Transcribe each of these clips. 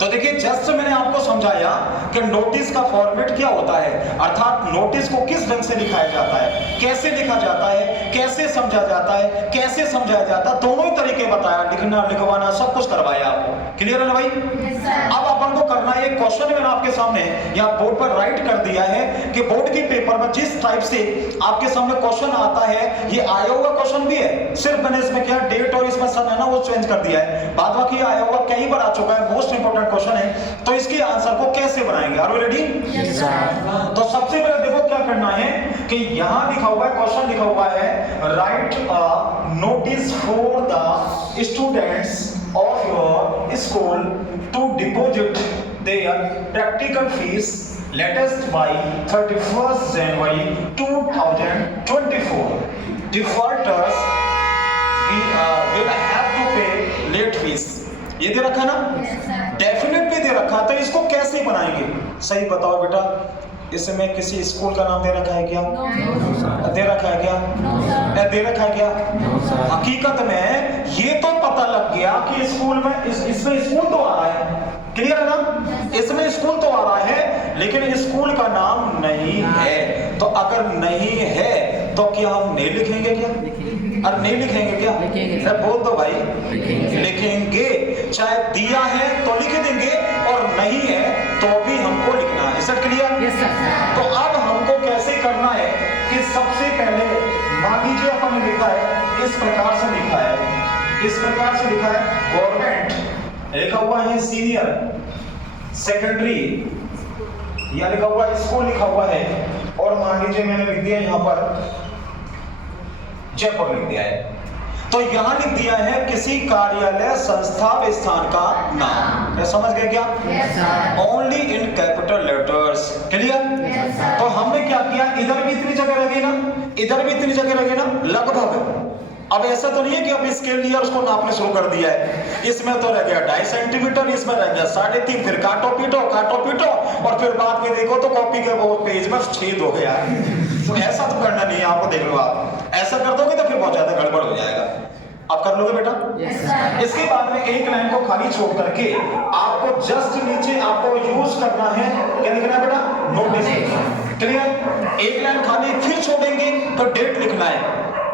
तो देखिए जस्ट मैंने आपको समझाया कि नोटिस का फॉर्मेट क्या होता है, अर्थात नोटिस को किस ढंग से लिखाया जाता है, कैसे लिखा जाता है, कैसे समझा जाता है, कैसे समझाया जाता है, दोनों ही तरीके बताया, लिखना लिखवाना सब कुछ करवाया आपको। क्लियर है ना भाई? अब अपन को करना है, क्वेश्चन मैंने आपके सामने यहाँ बोर्ड पर राइट कर दिया है कि बोर्ड के पेपर में जिस टाइप से आपके सामने क्वेश्चन आता है, ये आया हुआ क्वेश्चन भी है, सिर्फ मैंने इसमें क्या डेट और इसमें सन है ना वो चेंज कर दिया है, बाद बाकी आया हुआ कई बार आ चुका है, मोस्ट इंपोर्टेंट क्वेश्चन है। तो इसके आंसर को कैसे बनाएंगे? Are you ready? Yes sir. तो सबसे पहले देखो क्या करना है कि यहां लिखा हुआ है, क्वेश्चन लिखा हुआ है, write a notice for the students of your school to deposit their practical fees latest by 31st January 2024. Defaulters will have to pay late fees. ये दे रखा है ना? डेफिनेटली दे रखा है। तो इसको कैसे बनाएंगे? सही बताओ बेटा, इसमें किसी स्कूल का नाम दे रखा है क्या? दे रखा है क्या? दे रखा है क्या? हकीकत में ये तो पता लग गया कि स्कूल में इसमें स्कूल तो आ रहा है, क्लियर है ना? इसमें स्कूल तो आ रहा है लेकिन स्कूल का नाम नहीं है। तो अगर नहीं है तो क्या हम नहीं लिखेंगे क्या? और नहीं लिखेंगे क्या? लिखेंगे। बोल दो भाई, लिखेंगे। चाहे दिया है तो लिख देंगे और नहीं है तो भी हमको लिखना है। Sir clear? Yes sir. तो अब हमको कैसे करना है कि सबसे पहले मान लीजिए अपन ने लिखा है, इस प्रकार से लिखा है, इस प्रकार से लिखा है, गवर्नमेंट लिखा हुआ है, सीनियर सेकेंडरी या लिखा हुआ है, स्कूल लिखा हुआ है, और मान लीजिए मैंने लिख दिया यहां पर जयपुर लिख दिया है। तो यहां लिख दिया है किसी कार्यालय संस्था स्थान का नाम। क्या समझ गए क्या? Yes sir. Only in capital letters. Clear? Yes sir. तो हमने क्या किया, इधर भी इतनी जगह लगी ना, इधर भी इतनी जगह लगी ना, लगभग। अब ऐसा तो नहीं है कि अब स्केल लिया उसको नापने शुरू कर दिया है, इसमें तो रह गया 2.5 सेंटीमीटर, इसमें रह गया 3.5, फिर काटो पीटो और फिर बाद में देखो तो कॉपी के वो पेज में छेद हो गया। तो ऐसा तो करना नहीं है आपको, देख लो आप ऐसा कर दोगे तो फिर बहुत ज्यादा गड़बड़ हो जाएगा। आप कर लोगे बेटा? Yes sir. इसके बाद में एक लाइन को खाली छोड़ करके आपको जस्ट नीचे आपको यूज करना है, क्या लिखना है बेटा? नोटिस। क्लियर? एक लाइन खाली फिर छोड़ेंगे तो डेट लिखना है,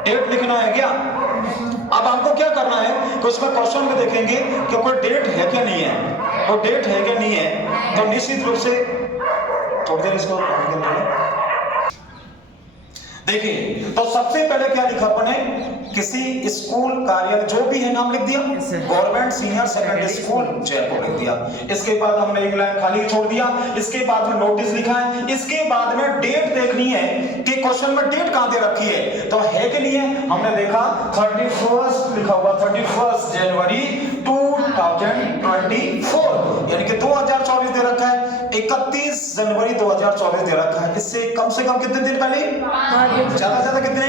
डेट लिखना है क्या? अब हमको क्या करना है कि उसमें क्वेश्चन में देखेंगे कि कोई डेट है क्या नहीं है, वो डेट है क्या नहीं है, तो निश्चित रूप से थोड़ी देर इसको देखिए। तो सबसे पहले क्या लिखा अपने, किसी स्कूल कार्यालय जो भी है नाम लिख दिया, government senior secondary school Jaipur लिख दिया। इसके बाद हमने एक लाइन खाली छोड़ दिया, इसके बाद में नोटिस लिखा है, इसके बाद में डेट देखनी है कि क्वेश्चन में डेट कहां दे रखी है, तो है के लिए हमने देखा 31st लिखा हुआ, 31 जनवरी 2024 यानी कि 2024 दे रखा है, 31 जनवरी 2024 दे रखा है। इससे कम से कम कितने दिन पहले? ज्यादा ज्यादा कितने?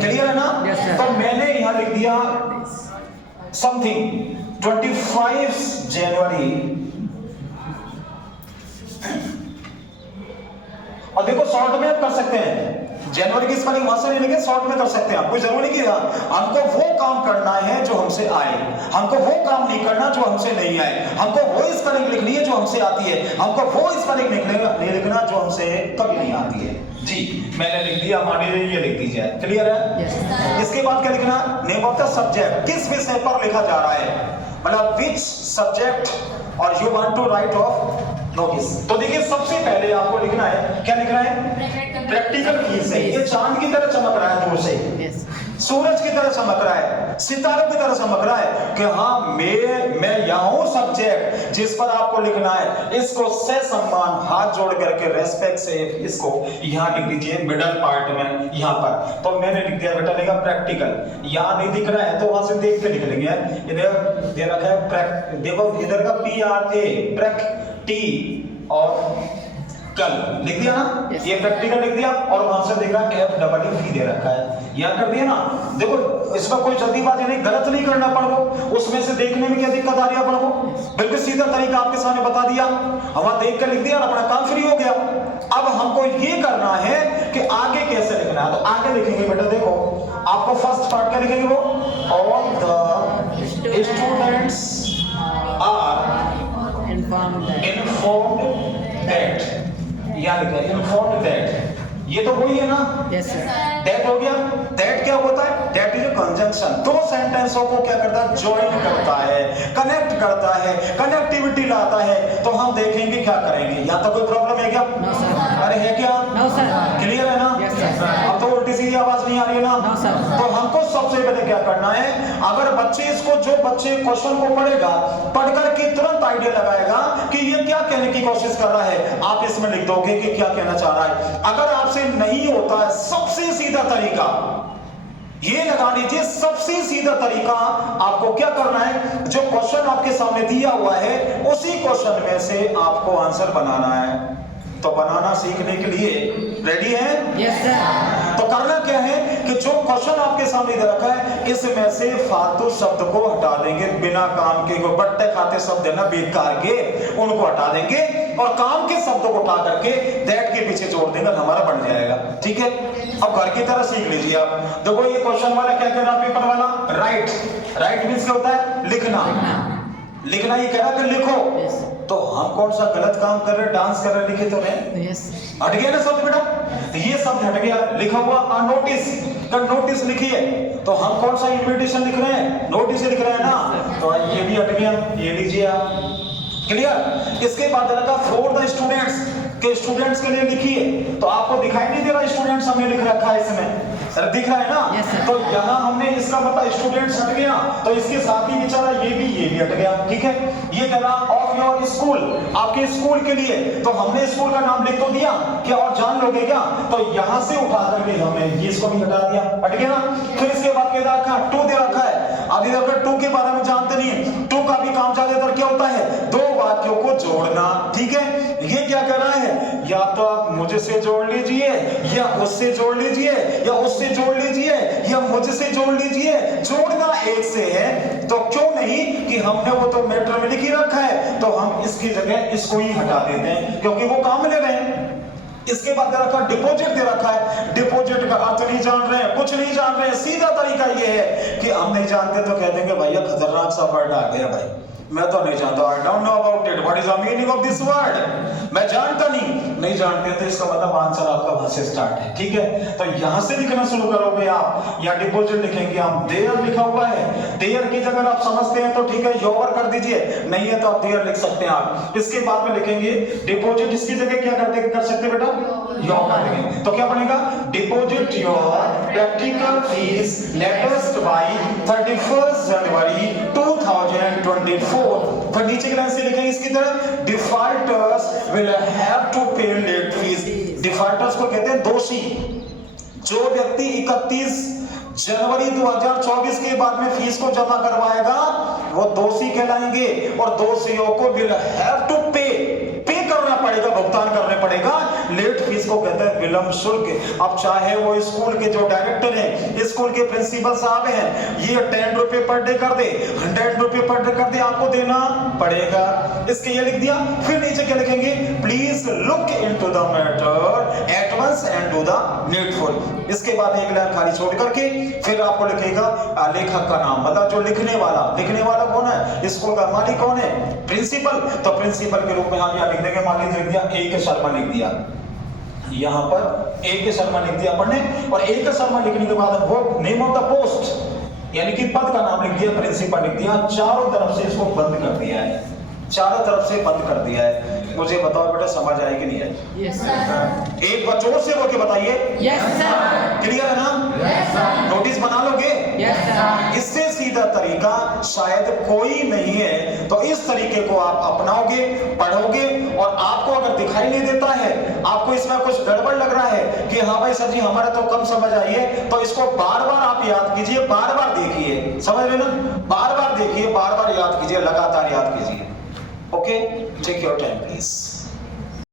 क्लियर है ना? तो मैंने यहां लिख दिया समथिंग 25 जनवरी, और देखो शॉर्ट में आप कर सकते हैं, जनवरी की स्पेलिंग वहां से नहीं लिखे, शॉर्ट में कर सकते हैं, कोई जरूरी नहीं कि हमको वो काम करना है जो हमसे आए, हमको वो काम नहीं करना जो हमसे नहीं आए, हमको वो स्पेलिंग लिखनी है जो हमसे आती है, हमको वो स्पेलिंग नहीं लिखना जो हमसे कभी नहीं आती है। जी मैंने लिख दिया, मान लीजिए ये लिख दीजिए। क्लियर है? इसके बाद क्या लिखना? नेम ऑफ द सब्जेक्ट, किस विषय पर लिखा जा रहा है, मतलब विच सब्जेक्ट और you want to write of notice. तो देखिए सबसे पहले आपको लिखना है, क्या लिखना है? प्रैक्टिकल फीस है। ये चांद की तरह चमक रहा है दूर से, सूरज की तरह चमक रहा है, सितारों की तरह चमक रहा है कि हाँ मैं यहाँ हूँ सब्जेक्ट जिस पर आपको लिखना है, इसको से सम्मान हाथ जोड़ करके रेस्पेक्ट से इसको यहाँ लिख दीजिए मिडल पार्ट में यहाँ पर। तो मैंने लिख दिया बेटा, लिखा प्रैक्टिकल, यहाँ नहीं दिख रहा है तो वहां से देख के लिख लेंगे। इधर दे रखा है, देखो इधर का PRA प्रैक्ट टी और कल लिख दिया ना, ये प्रैक्टिकल लिख दिया, और वहां से देखा FEE दे रखा है, यहां कर दिया ना। देखो इसमें कोई जल्दीबाजी नहीं, गलत नहीं करना अपन को, उसमें से देखने में क्या दिक्कत आ रही है अपन को, बिल्कुल सीधा तरीका आपके सामने बता दिया, वहां देख कर लिख दिया, अपना काम फ्री हो गया। अब हमको ये करना है कि आगे कैसे लिखना है। तो आगे लिखेंगे बेटा, देखो आपको फर्स्ट पार्ट क्या लिखेंगे, वो ऑल द स्टूडेंट्स यहाँ लिखा है इन्फॉर्म दैट, ये तो वही है ना, Yes, sir. दैट हो गया। दैट क्या होता है? दैट इज कंजंक्शन, दो सेंटेंसों को क्या करता है? ज्वाइन करता है, कनेक्ट करता है, कनेक्टिविटी लाता है। तो हम देखेंगे क्या करेंगे। यहाँ तक कोई प्रॉब्लम है क्या? No, sir. अरे है क्या? No, sir. क्लियर है ना? Yes, sir. अब तो उल्टी सीधी आवाज नहीं आ रही है ना? No, sir. तो हमको सबसे पहले क्या करना है, अगर जो बच्चे क्वेश्चन को पढ़ेगा, पढ़ करके तुरंत आइडिया लगाएगा कि ये क्या कहने की कोशिश कर रहा है, आप इसमें लिख दोगे कि क्या कहना चाह रहा है। अगर आपसे नहीं होता है, सबसे सीधा तरीका ये लगा लीजिए, सबसे सीधा तरीका आपको क्या करना है, जो क्वेश्चन आपके सामने दिया हुआ है उसी क्वेश्चन में से आपको आंसर बनाना है। तो बनाना सीखने के लिए रेडी है? Yes, sir. तो करना क्या है कि जो क्वेश्चन आपके सामने दे रखा है, इसमें से फालतू शब्द को हटा देंगे, बिना काम के, बट्टे खाते शब्द है ना बेकार के, उनको हटा देंगे और काम के शब्दों को उठा करके दैट के पीछे जोड़ देंगे, हमारा बन जाएगा। ठीक है, अब घर की तरह सीख लीजिए आप। देखो ये क्वेश्चन वाला क्या कह रहा है, पेपर वाला राइट, राइट मींस क्या होता है? लिखना। लिखना ये कह रहा है कि लिखो। Yes. तो हम कौन सा गलत काम कर रहे, डांस कर रहे, लिखे तो नहीं? Yes. हट गया ना शब्द बेटा, ये शब्द हट गया। लिखा हुआ नोटिस, कर नोटिस लिखिए, तो हम कौन सा इन्विटेशन लिख रहे हैं? नोटिस लिख रहे हैं ना, तो ये भी हट गया, ये लीजिए आप। क्लियर? इसके बाद लगा फॉर द स्टूडेंट्स, के स्टूडेंट्स के लिए लिखिए, तो आपको दिखाई नहीं दे रहा स्टूडेंट्स हमने लिख रखा है इसमें, सर दिख रहा है ना? Yes, sir. तो यहाँ हमने इसका मतलब स्टूडेंट्स हट गया, तो इसके साथ ही बेचारा ये भी हट गया। ठीक है, ये कह रहा ऑफ योर स्कूल, आपके स्कूल के लिए, तो हमने स्कूल का नाम लिख तो दिया, क्या और जान लोगे क्या? तो यहाँ से उठा करके हमने ये इसको भी हटा दिया, हट गया ना। फिर इसके बाद क्या रखा, टू दे रखा है। अब इधर टू के बारे में जानते नहीं है, टू का भी काम ज्यादातर क्या होता है? दो वाक्यों को जोड़ना। ठीक है, ये क्या कर रहा है, या तो आप मुझे से जोड़ लीजिए, या उससे जोड़ लीजिए, या उससे जोड़ लीजिए, या मुझसे जोड़ लीजिए, जोड़ना एक से है। तो क्यों नहीं कि हमने वो तो मैटर में लिख ही रखा है, तो हम इसकी जगह इसको ही हटा देते हैं, क्योंकि वो काम ले रहे हैं। इसके बाद दे रखा डिपॉजिट दे रखा है, डिपॉजिट का अर्थ नहीं जान रहे हैं, कुछ नहीं जान रहे हैं। सीधा तरीका ये है कि हम नहीं जानते तो कह देंगे भैया खतरनाक सा वर्ड आ गया भाई, मैं तो नहीं जानता, I don't know about it, what is the meaning of this word, मैं जानता नहीं जानते तो इसका मतलब आंसर आपका वहां से स्टार्ट है। ठीक है, तो यहां से लिखना शुरू करोगे आप, या डिपॉजिट लिखेंगे हम, देयर लिखा हुआ है, देयर की जगह आप समझते हैं तो ठीक है योर कर दीजिए, नहीं है तो आप देयर लिख सकते हैं आप। इसके बाद में लिखेंगे डिपॉजिट, इसकी जगह क्या कर सकते हैं बेटा, योर कर देंगे, तो क्या बनेगा, deposit your practical fees latest by 31 जनवरी 2024। फिर नीचे की लाइन से लिखेंगे इसकी तरह डिफॉल्टर्स विल हैव टू पे लेट फीस। डिफॉल्टर्स को कहते हैं दोषी, जो व्यक्ति 31 जनवरी 2024 के बाद में फीस को जमा करवाएगा वो दोषी कहलाएंगे, और दोषियों को विल हैव टू पे करना पड़ेगा, भुगतान करने पड़ेगा। लेट फीस को कहते हैं विलंब शुल्क। अब चाहे वो स्कूल के जो डायरेक्टर हैं, स्कूल के प्रिंसिपल साहब हैं, ये 10 रुपए पर डे कर दे, 100 रुपए पर डे कर दे, आपको देना पड़ेगा। इसके ये लिख दिया। फिर नीचे क्या लिखेंगे, please look into the matter at once and do the needful. इसके बाद एक लाइन खाली छोड़ करके फिर आपको लिखेगा लेखक का नाम, मतलब जो लिखने वाला कौन है, स्कूल का मालिक कौन है, प्रिंसिपल। तो प्रिंसिपल के रूप में हम यहाँ लिख देंगे, मान लीजिए लिख दिया ए के शर्मा लिख दिया, यहाँ पर ए के शर्मा लिख दिया पढ़ने, और ए के शर्मा लिखने के बाद वो नेम ऑफ द पोस्ट यानी कि पद का नाम लिख दिया, प्रिंसिपल लिख दिया, चारों तरफ से इसको बंद कर दिया है, चारों तरफ से बंद कर दिया है। मुझे बताओ बेटा समझ आए कि नहीं आए? Yes, sir. एक बार जोर से बोल के बताइए। Yes, sir. क्लियर है ना? Yes, sir. नोटिस बना लोगे? Yes, sir. इससे सीधा तरीका शायद कोई नहीं है। तो इस तरीके को आप अपनाओगे, पढ़ोगे, और आपको अगर दिखाई नहीं देता है, आपको इसमें कुछ गड़बड़ लग रहा है कि हाँ भाई सर जी हमारा तो कम समझ आई है, तो इसको बार बार आप याद कीजिए, बार बार देखिए, समझ रहे ना, बार बार देखिए, बार बार याद कीजिए, लगातार याद कीजिए। Okay, take your time please.